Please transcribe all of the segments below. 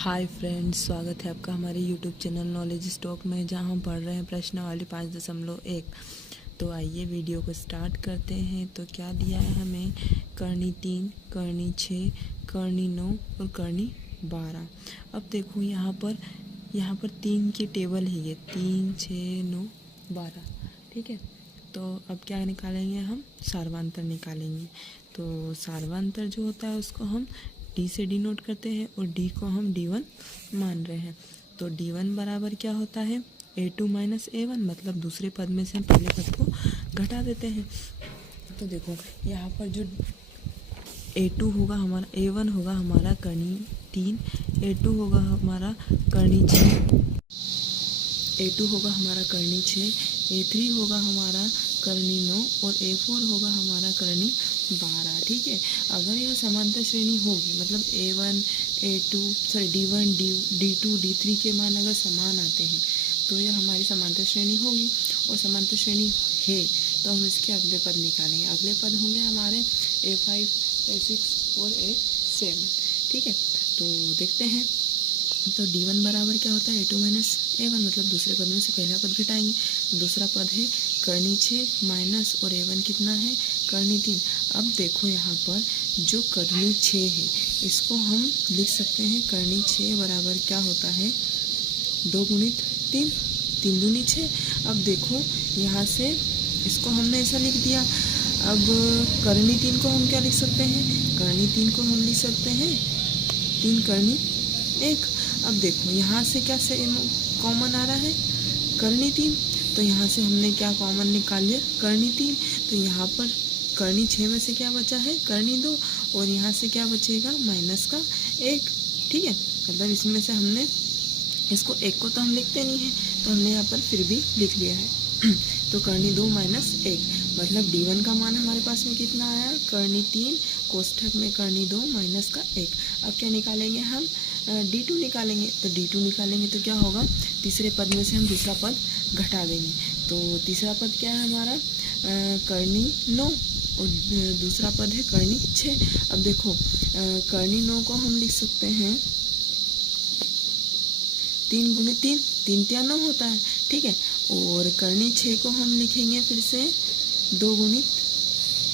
Hi friends, स्वागत है आपका हमारे यूट्यूब चैनल नॉलेज स्टॉक में, जहां हम पढ़ रहे हैं प्रश्नावली 5.1। तो आइए वीडियो को स्टार्ट करते हैं। तो क्या दिया है हमें? करनी 3, करनी 6, करनी 9 और करनी 12। अब देखो यहाँ पर 3 की टेबल है, ये 3, 6, 9, 12। ठीक है, तो अब क्या निकालेंगे? हम सार्वंतर निकालेंगे। तो सार्वंतर जो होता है उसको हम डी से डिनोट करते हैं और डी को हम D1 मान रहे हैं। तो D1 बराबर क्या होता है? A2 माइनस A1, मतलब दूसरे पद में से हम पहले पद को घटा देते हैं। तो देखो यहाँ पर जो A2 होगा हमारा, A1 होगा हमारा करनी 3, A2 होगा हमारा करनी 6, A2 होगा हमारा करनी 6, A3 होगा हमारा करनी 9 और A4 होगा हमारा करनी 12। ठीक है, अगर यह समांतर श्रेणी होगी, मतलब D1, D2, D3 के मान अगर समान आते हैं तो यह हमारी समांतर श्रेणी होगी। और समांतर श्रेणी है तो हम इसके अगले पद निकालेंगे। अगले पद होंगे हमारे A5, A6 और A7। ठीक है, तो देखते हैं। तो D1 बराबर क्या होता है? A2 माइनस A1, मतलब दूसरे पद में से पहला पद घटाएंगे। दूसरा पद है करनी 6 माइनस, और A1 कितना है? करनी 3। अब देखो यहाँ पर जो करनी 6 है इसको हम लिख सकते हैं, करनी 6 बराबर क्या होता है? 2 गुणित 3, 3 दूनी 6। अब देखो यहाँ से इसको हमने ऐसा लिख दिया। अब करनी 3 को हम क्या लिख सकते हैं? करनी 3 को हम लिख सकते हैं 3 करनी 1। अब देखो यहाँ से क्या से कॉमन आ रहा है? करनी 3। तो यहाँ से हमने क्या कॉमन निकाल लिया? करनी 3। तो यहाँ पर करनी 6 में से क्या बचा है? करनी 2, और यहाँ से क्या बचेगा? माइनस का 1। ठीक है, मतलब इसमें से हमने इसको 1 को तो हम लिखते नहीं है, तो हमने यहाँ पर फिर भी लिख लिया है। तो करनी 2 माइनस 1, मतलब D1 का मान हमारे पास में कितना आया? करनी 3 कोष्ठक में करनी 2 माइनस का 1। अब क्या निकालेंगे हम? D2 निकालेंगे। तो D2 निकालेंगे तो क्या होगा? तीसरे पद में से हम दूसरा पद घटा देंगे। तो तीसरा पद क्या है हमारा? करनी 9 और दूसरा पद है करनी 6। अब देखो करनी 9 को हम लिख सकते हैं 3 गुणित 3, 3 3 9 होता है। ठीक है, और करनी 6 को हम लिखेंगे फिर से 2 गुणित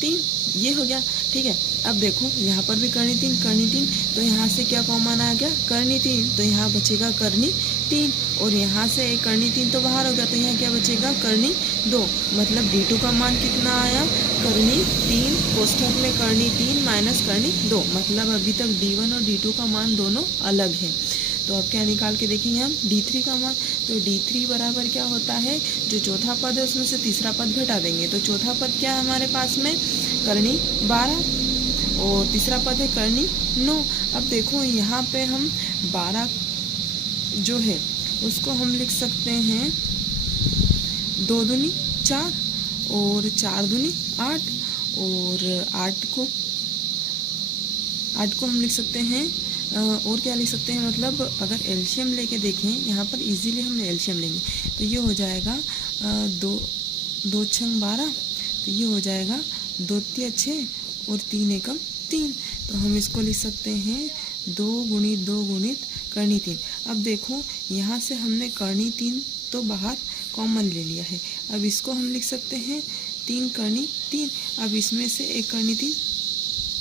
3, ये हो गया। ठीक है, अब देखो यहाँ पर भी करनी 3, तो यहाँ से क्या कॉमन आ गया? करनी 3, तो यहाँ बचेगा करनी 3, और यहाँ से एक करनी 3 तो बाहर हो गया, तो यहाँ क्या बचेगा? करनी 2, मतलब D2 का मान कितना आया? करनी 3 कोष्ठक में करनी 3 माइनस करनी 2, मतलब अभी तक D1 और D2 का मान दोनों अलग है। तो अब क्या निकाल के देखेंगे हम? D3 का मान। तो D3 बराबर क्या होता है? जो चौथा पद है उसमें से तीसरा पद घटा देंगे। तो चौथा पद क्या है हमारे पास में? करनी 12, और तीसरा पद है करनी 9। अब देखो यहाँ पे हम 12 जो है उसको हम लिख सकते हैं 2 दूनी 4 और 4 दूनी 8, और 8 को हम लिख सकते हैं और क्या लिख सकते हैं, मतलब अगर एलसीएम लेके देखें यहाँ पर इजीली हम एलसीएम लेंगे तो ये हो जाएगा 2 छंग 12, तो ये हो जाएगा 2 तिया 6 और 3 एकम 3। तो हम इसको लिख सकते हैं 2 गुणित करनी 3। अब देखो यहाँ से हमने करनी 3 तो बाहर कॉमन ले लिया है। अब इसको हम लिख सकते हैं 3 करनी 3। अब इसमें से एक करनी 3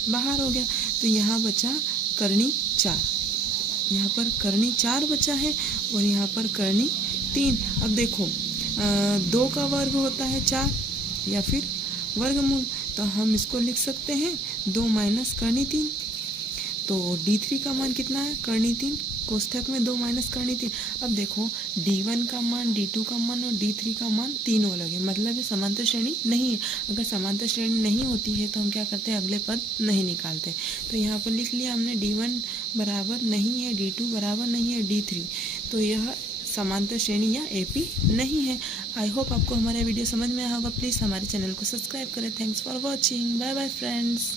बाहर हो गया, तो यहाँ बचा करनी 4। यहाँ पर करनी 4 बचा है और यहाँ पर करनी 3। अब देखो 2 का वर्ग होता है 4 या फिर वर्गमूल, तो हम इसको लिख सकते हैं 2 माइनस करनी 3। तो D3 का मान कितना है? करनी 3 कोष्ठक में 2 माइनस करनी 3। अब देखो D1 का मान, D2 का मान और D3 का मान तीनों अलग है, मतलब ये समांतर श्रेणी नहीं है। अगर समांतर श्रेणी नहीं होती है तो हम क्या करते हैं? अगले पद नहीं निकालते। तो यहाँ पर लिख लिया हमने D1 बराबर नहीं है, D2 बराबर नहीं है D3, तो यह समांतर श्रेणी या AP नहीं है। आई होप आपको हमारा वीडियो समझ में आया होगा। प्लीज़ हमारे चैनल को सब्सक्राइब करें। Thanks for watching. Bye bye friends.